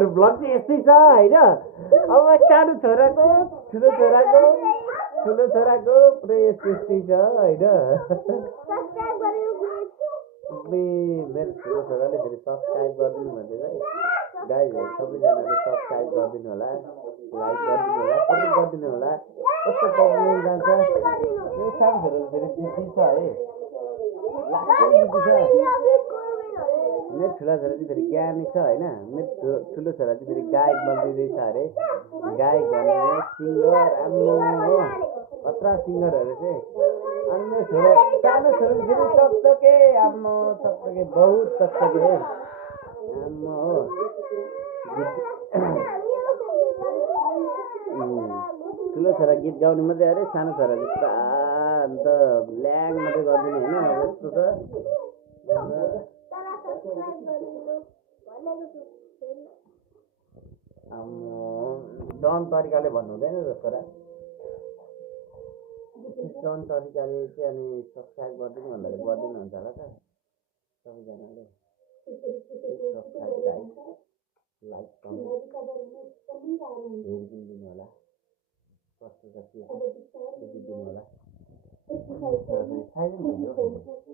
हाम्रो ब्लग चाहिँ यस्तै छ होइन। अब सानो छोराको ठुलो छोराको पुरै यस्तै छ होइन। मेरो ठुलो छोराले फेरि सब्सक्राइब गरिदिनु भन्दैछ है। गाइजहरू सबैजनाले सब्सक्राइब गरिदिनु होला, लाइक गरिदिनु होला, सपोर्ट गरिदिनु होला। कस्तो प्रब्लम जान्छ यो सानो छोरा फेरि बिजी छ है, लास्टै बिजी छ। मेरो ठुला छोरा चाहिँ फेरि ज्ञानी छ होइन। मेरो ठुलो छोरा चाहिँ फेरि गायक बनिँदैछ अरे, गायक भने सिङ्गर राम्रो हो, खतरा सिङ्गरहरू चाहिँ। अनि मेरो छोरा सानो छोरा फेरि सक्छके आम्मा सक्छके बहुत सक्छके आम्मा हो। ठुलो छोरा गीत गाउने मात्रै अरे, सानो छोरा चाहिँ पुरा अन्त ल्याङ मात्रै गरिदिने होइन। यस्तो छ डन तरिकाले भन्नु हुँदैन जस्तो र, डन तरिकाले चाहिँ। अनि सब्सक्राइब गरिदिनु भन्दाखेरि गरिदिनु हुन्छ होला त सबैजनाले। सब्सक्राइब लाइक कमेन्ट हेरिदिनु होला, कस्तो छ के बुझिदिनु होला। साइलेन्ट भयो